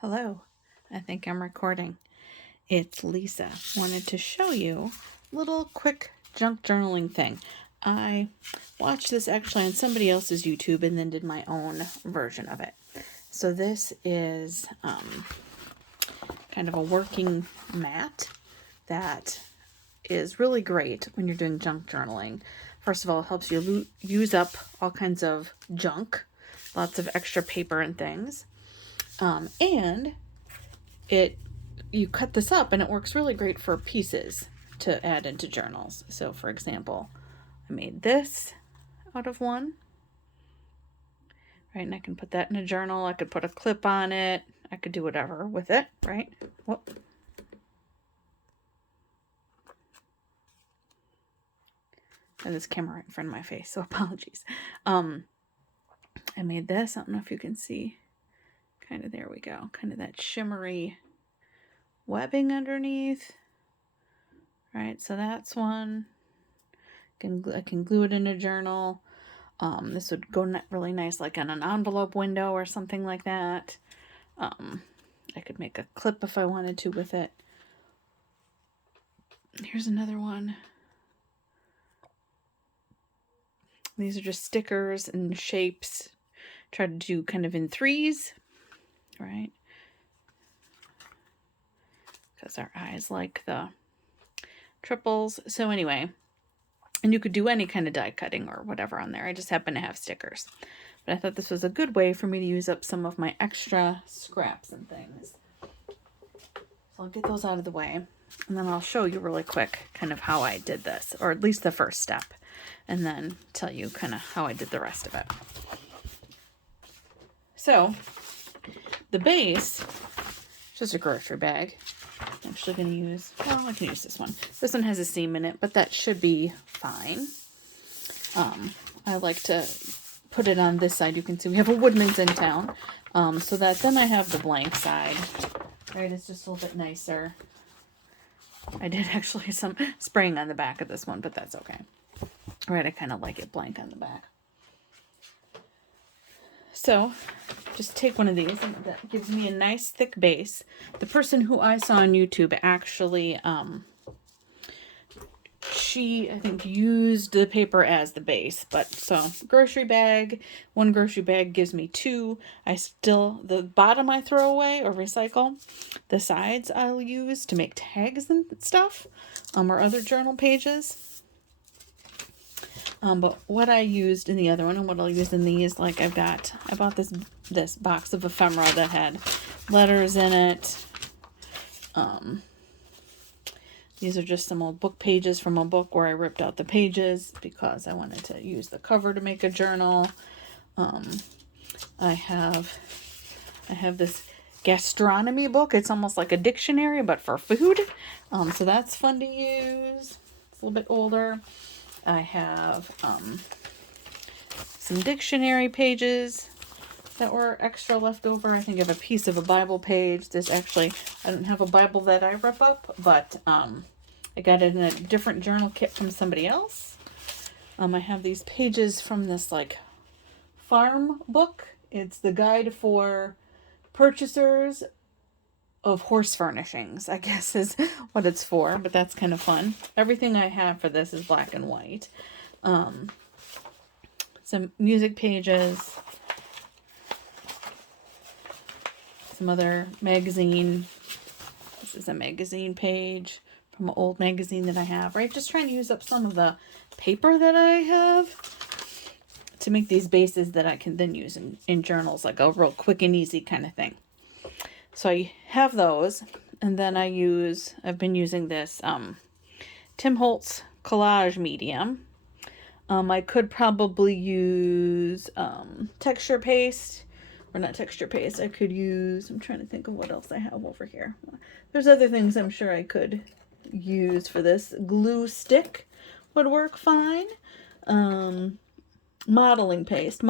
Hello, I think I'm recording. It's Lisa. Wanted to show you a little quick junk journaling thing. I watched this actually on somebody else's YouTube and then did my own version of it. So this is kind of a working mat that is really great when you're doing junk journaling. First of all, it helps you use up all kinds of junk, lots of extra paper and things. And you cut this up and it works really great for pieces to add into journals. So for example, I made this out of one, right? And I can put that in a journal. I could put a clip on it. I could do whatever with it, right? Whoop. And this camera right in front of my face, so apologies. I made this. I don't know if you can see. Kind of, there we go. Kind of that shimmery webbing underneath. Right, so that's one. I can glue it in a journal. This would go really nice like on an envelope window or something like that. I could make a clip if I wanted to with it. Here's another one. These are just stickers and shapes. Try to do kind of in threes, right? Because our eyes like the triples. So anyway, and you could do any kind of die cutting or whatever on there. I just happen to have stickers. But I thought this was a good way for me to use up some of my extra scraps and things. So I'll get those out of the way. And then I'll show you really quick kind of how I did this. Or at least the first step. And then tell you kind of how I did the rest of it. So, the base, just a grocery bag. I'm actually going to use, well, I can use this one. This one has a seam in it, but that should be fine. I like to put it on this side. You can see we have a Woodman's in town. So that then I have the blank side. Right, it's just a little bit nicer. I did actually some spraying on the back of this one, but that's okay. Right, I kind of like it blank on the back. So, just take one of these, and that gives me a nice thick base. The person who I saw on YouTube actually, she, I think, used the paper as the base. But, so, grocery bag, one grocery bag gives me two. The bottom I throw away or recycle. The sides I'll use to make tags and stuff, or other journal pages. But what I used in the other one and what I'll use in these, like I bought this box of ephemera that had letters in it. These are just some old book pages from a book where I ripped out the pages because I wanted to use the cover to make a journal. I have this gastronomy book. It's almost like a dictionary, but for food. So that's fun to use. It's a little bit older. I have some dictionary pages that were extra left over. I think I have a piece of a Bible page. I don't have a Bible that I rip up, but I got it in a different journal kit from somebody else. I have these pages from this like farm book. It's the guide for purchasers of horse furnishings, I guess is what it's for, but that's kind of fun. Everything I have for this is black and white. Some music pages, some other magazine. This is a magazine page from an old magazine that I have, right? Just trying to use up some of the paper that I have to make these bases that I can then use in journals, like a real quick and easy kind of thing. So I have those, and then I've been using this Tim Holtz collage medium. I could probably use texture paste, or not texture paste. I could use, I'm trying to think of what else I have over here. There's other things I'm sure I could use for this. Glue stick would work fine. Modeling paste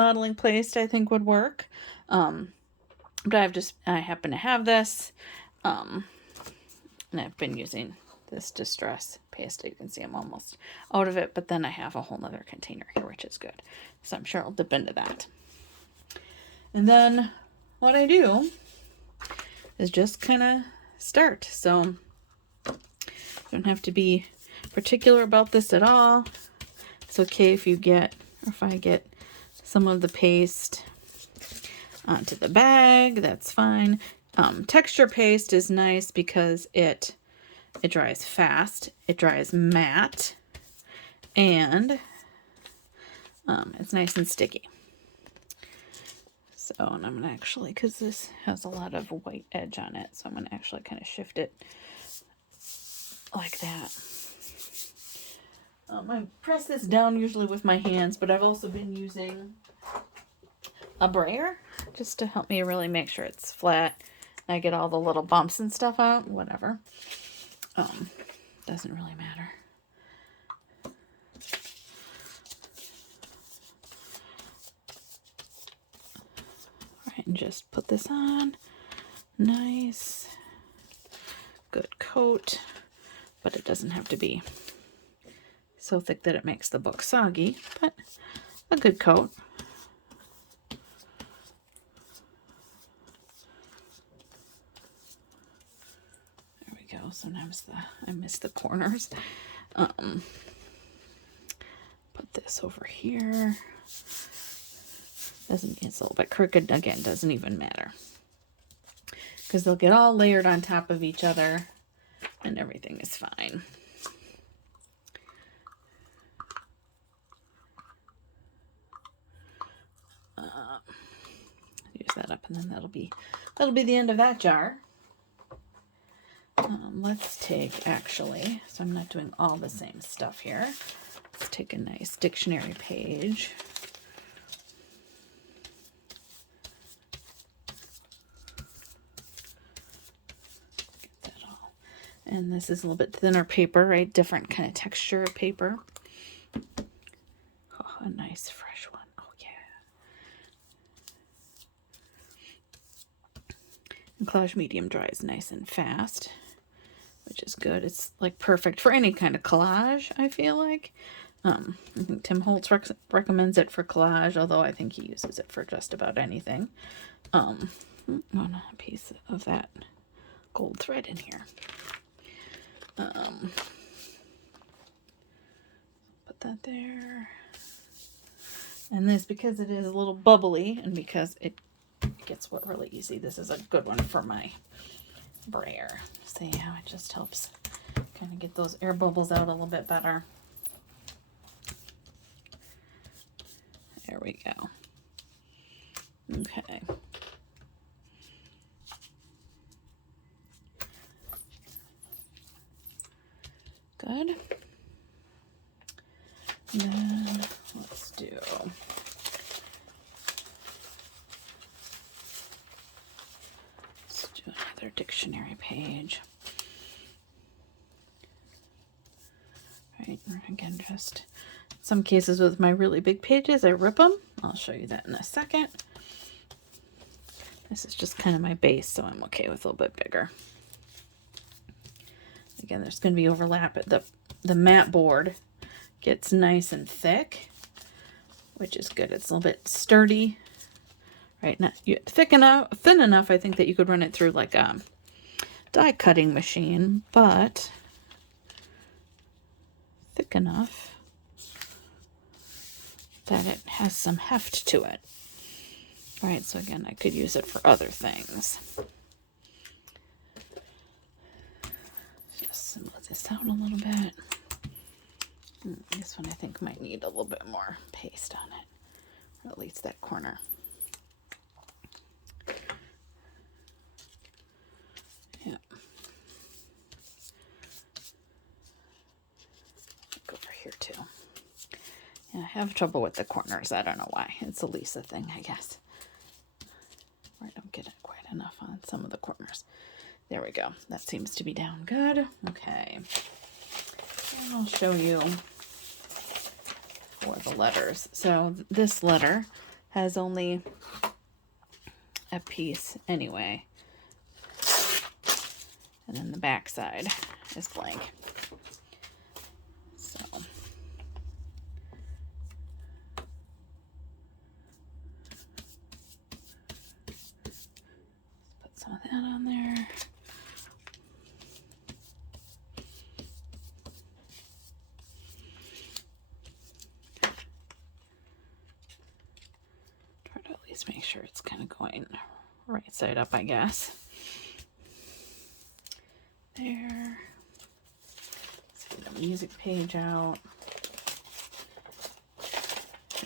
I think would work. But I happen to have this, and I've been using this distress paste. You can see I'm almost out of it, but then I have a whole nother container here, which is good. So I'm sure I'll dip into that. And then what I do is just kind of start. So you don't have to be particular about this at all. It's okay if you get, or if I get some of the paste onto the bag, that's fine. Texture paste is nice because it dries fast, it dries matte, and it's nice and sticky. So, and I'm gonna actually, because this has a lot of white edge on it, so I'm gonna actually kind of shift it like that. I press this down usually with my hands, but I've also been using a brayer just to help me really make sure it's flat and I get all the little bumps and stuff out, whatever. Doesn't really matter. All right, and just put this on. Nice, good coat, but it doesn't have to be so thick that it makes the book soggy, but a good coat. There we go. Sometimes I miss the corners. Put this over here. It's a little bit crooked again, doesn't even matter. Because they'll get all layered on top of each other and everything is fine. Use that up and then that'll be the end of that jar. Let's take, actually, so I'm not doing all the same stuff here. Let's take a nice dictionary page. Get that all. And this is a little bit thinner paper, right? Different kind of texture of paper. Oh, a nice fresh one. Oh, yeah. And collage medium dries nice and fast, which is good. It's like perfect for any kind of collage, I feel like. I think Tim Holtz recommends it for collage, although I think he uses it for just about anything. Want a piece of that gold thread in here. Put that there. And this, because it is a little bubbly and because it gets wet really easy, this is a good one for my brayer. See how it just helps kind of get those air bubbles out a little bit better. There we go. Okay. Good. And then let's do another dictionary page. Right, again, just some cases with my really big pages, I rip them. I'll show you that in a second. This is just kind of my base, so I'm okay with a little bit bigger. Again, there's going to be overlap. The mat board gets nice and thick, which is good. It's a little bit sturdy, right? Not thin enough. I think that you could run it through like a die cutting machine, but thick enough that it has some heft to it. All right, so again, I could use it for other things. Just smooth this out a little bit. This one I think might need a little bit more paste on it, or at least that corner. Yeah. Go over here too. Yeah, I have trouble with the corners. I don't know why. It's a Lisa thing, I guess. Or I don't get it quite enough on some of the corners. There we go. That seems to be down good. Okay. And I'll show you for the letters. So this letter has only a piece anyway. And then the back side is blank. So put some of that on there. Just make sure it's kind of going right side up, I guess. There. Let's get the music page out.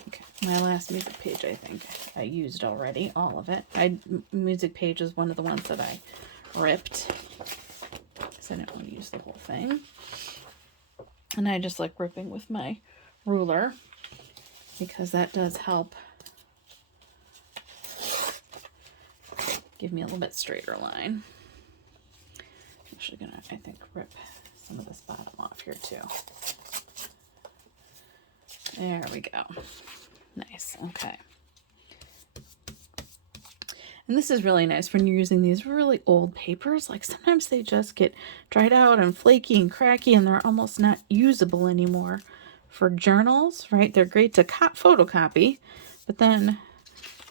Okay. My last music page, I think I used already, all of it. Music page is one of the ones that I ripped because I didn't want to use the whole thing. And I just like ripping with my ruler because that does help give me a little bit straighter line. I'm actually gonna, I think, rip some of this bottom off here too. There we go. Nice. Okay. And this is really nice when you're using these really old papers. Like sometimes they just get dried out and flaky and cracky and they're almost not usable anymore for journals, right? They're great to photocopy, but then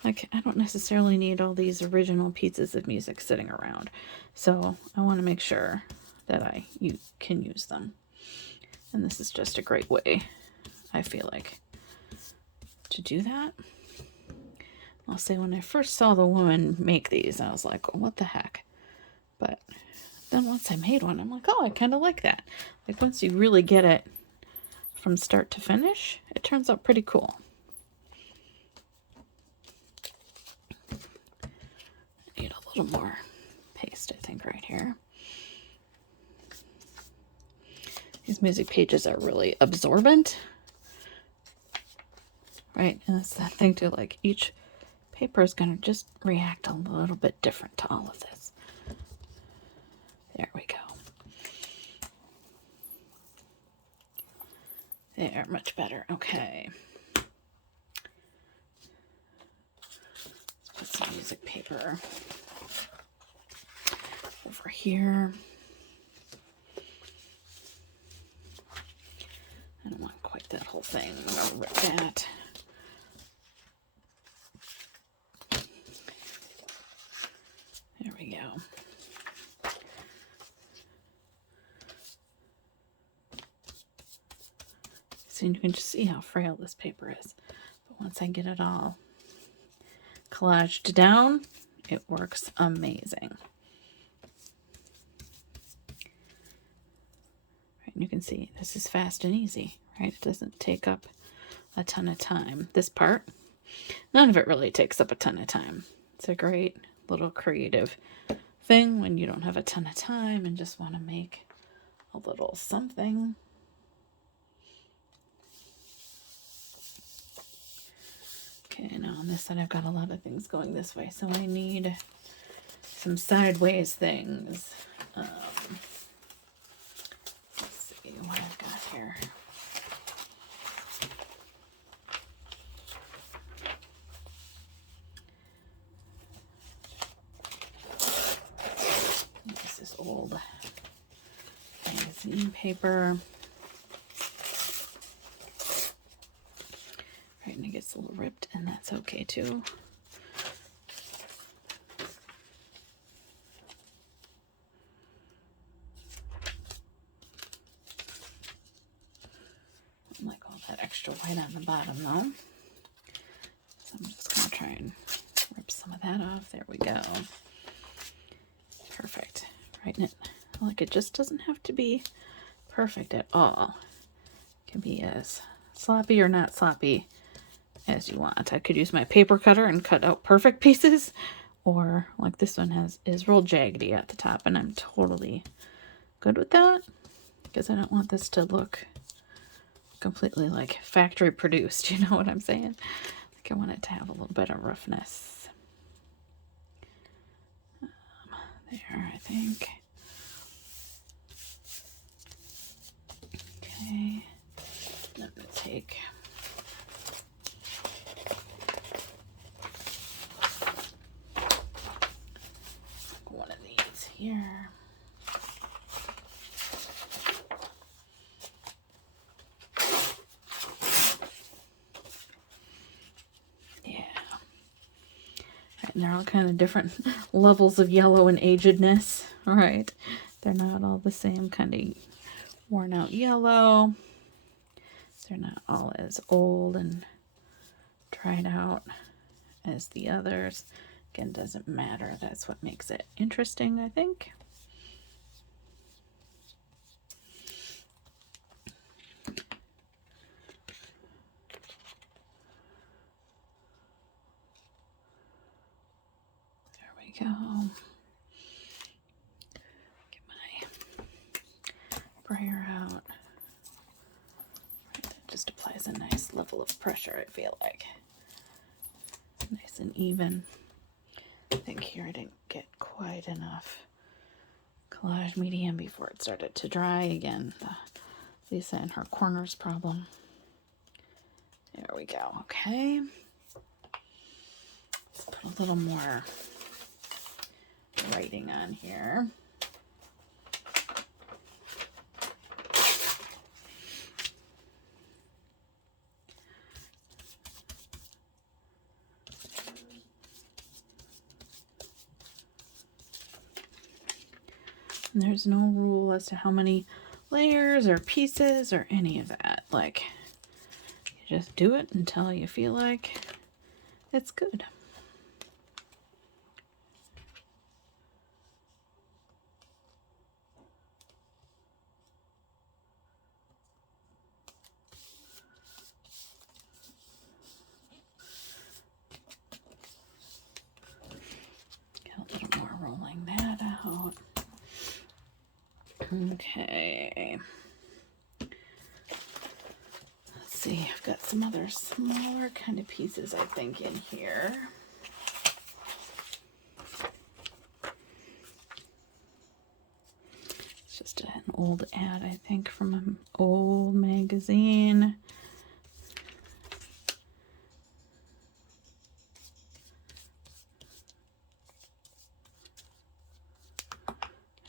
like I don't necessarily need all these original pieces of music sitting around. So I want to make sure that you can use them. And this is just a great way, I feel like, to do that. I'll say when I first saw the woman make these, I was like, what the heck? But then once I made one, I'm like, oh, I kind of like that. Like once you really get it from start to finish, it turns out pretty cool. I need a little more paste, I think, right here. These music pages are really absorbent, right? And that's that thing too, like each paper is going to just react a little bit different to all of this. There we go. There, much better. Okay. Let's put some music paper over here. I don't want quite that whole thing. I'm going to rip that. There we go. So you can just see how frail this paper is. But once I get it all collaged down, it works amazing. Right, and you can see this is fast and easy, right? It doesn't take up a ton of time. This part, none of it really takes up a ton of time. It's a great little creative thing when you don't have a ton of time and just want to make a little something. Okay, now on this side I've got a lot of things going this way, so I need some sideways things. Let's see what I've got here. This is old magazine paper. Right, and it gets a little ripped, and that's okay too. I like all that extra white on the bottom though. So I'm just going to try and rip some of that off. There we go. Perfect. Right, and it just doesn't have to be perfect at all. It can be as sloppy or not sloppy as you want. I could use my paper cutter and cut out perfect pieces, or like this one is real jaggedy at the top, and I'm totally good with that because I don't want this to look completely like factory produced. You know what I'm saying? Like I want it to have a little bit of roughness. There, I think. Okay, I'm going to take one of these here. Yeah. Right, and they're all kind of different levels of yellow and agedness. All right. They're not all the same kind of worn out yellow. They're not all as old and dried out as the others. Again, doesn't matter. That's what makes it interesting, I think. There we go. Get my brayer out. That just applies a nice level of pressure, I feel like. Nice and even. I think here I didn't get quite enough collage medium before it started to dry again. Lisa and her corners problem. There we go. Okay. Let's put a little more writing on here. And there's no rule as to how many layers or pieces or any of that. Like, you just do it until you feel like it's good. Get a little more rolling that out. Okay. Let's see, I've got some other smaller kind of pieces, I think, in here. It's just an old ad, I think, from an old magazine.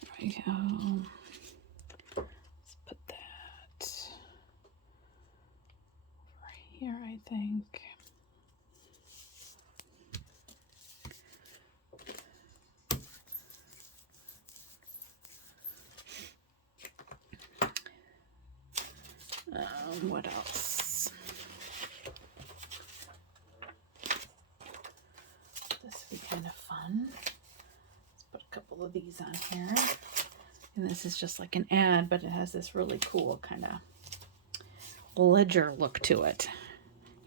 There we go. Let's put that over here, I think. What else? This would be kind of fun. Let's put a couple of these on here. And this is just like an ad, but it has this really cool kind of ledger look to it.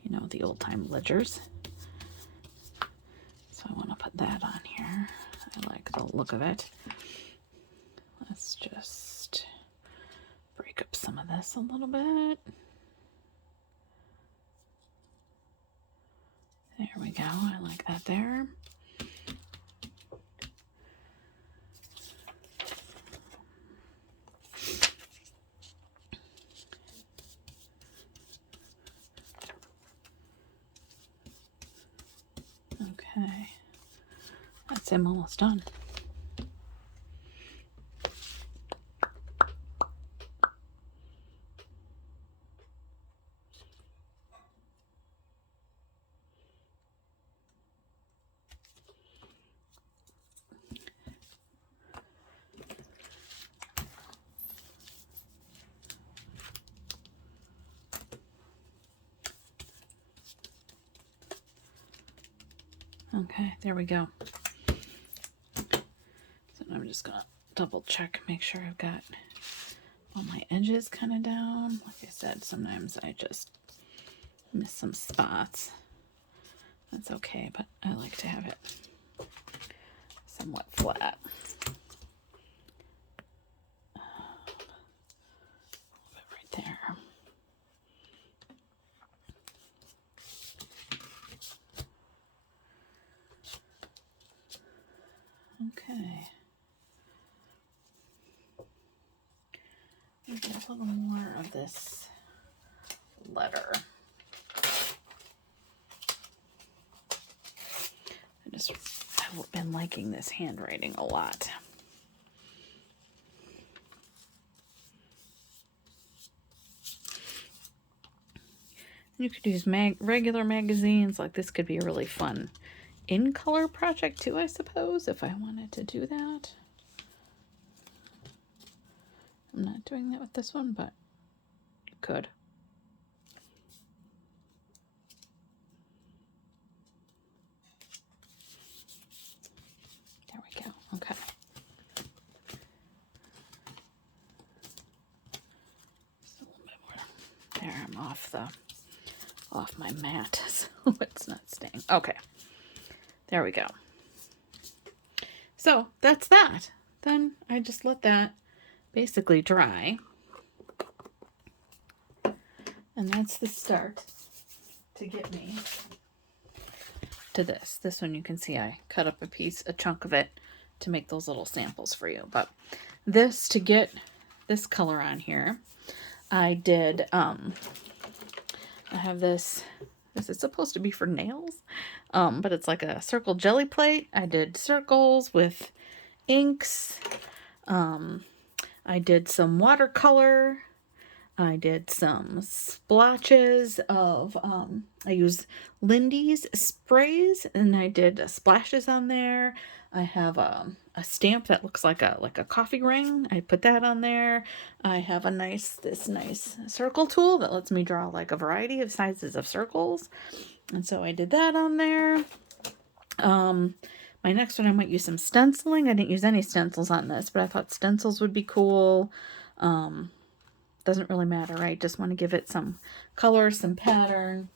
You know, the old-time ledgers. So I want to put that on here. I like the look of it. Let's just break up some of this a little bit. There we go. I like that there. Okay. That's him almost done. Okay, there we go. So I'm just gonna double check, make sure I've got all my edges kind of down. Like I said, sometimes I just miss some spots. That's okay, but I like to have it somewhat flat. Right there. Okay. Maybe a little more of this letter. I've been liking this handwriting a lot. You could use regular magazines. Like this could be a really fun in-color project too, I suppose, if I wanted to do that. I'm not doing that with this one, but you could. off my mat so it's not staying. Okay, there we go. So that's that. Then I just let that basically dry. And that's the start to get me to this. This one you can see I cut up a chunk of it to make those little samples for you. But this, to get this color on here, I did, I have this is supposed to be for nails, but it's like a circle jelly plate. I did circles with inks. I did some watercolor. I did some splotches of, I used Lindy's sprays, and I did splashes on there. I have a stamp that looks like a coffee ring. I put that on there. I have this nice circle tool that lets me draw like a variety of sizes of circles. And so I did that on there. My next one, I might use some stenciling. I didn't use any stencils on this, but I thought stencils would be cool. Doesn't really matter, right? Just want to give it some color, some pattern,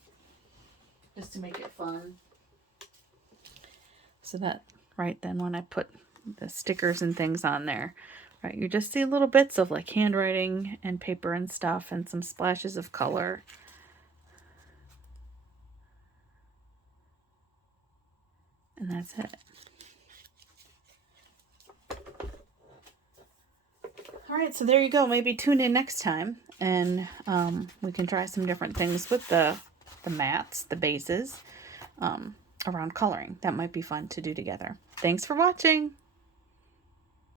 just to make it fun. So that, right then, when I put the stickers and things on there, right, you just see little bits of like handwriting and paper and stuff and some splashes of color. And that's it. All right, so there you go. Maybe tune in next time, and we can try some different things with the mats, the bases, around coloring. That might be fun to do together. Thanks for watching.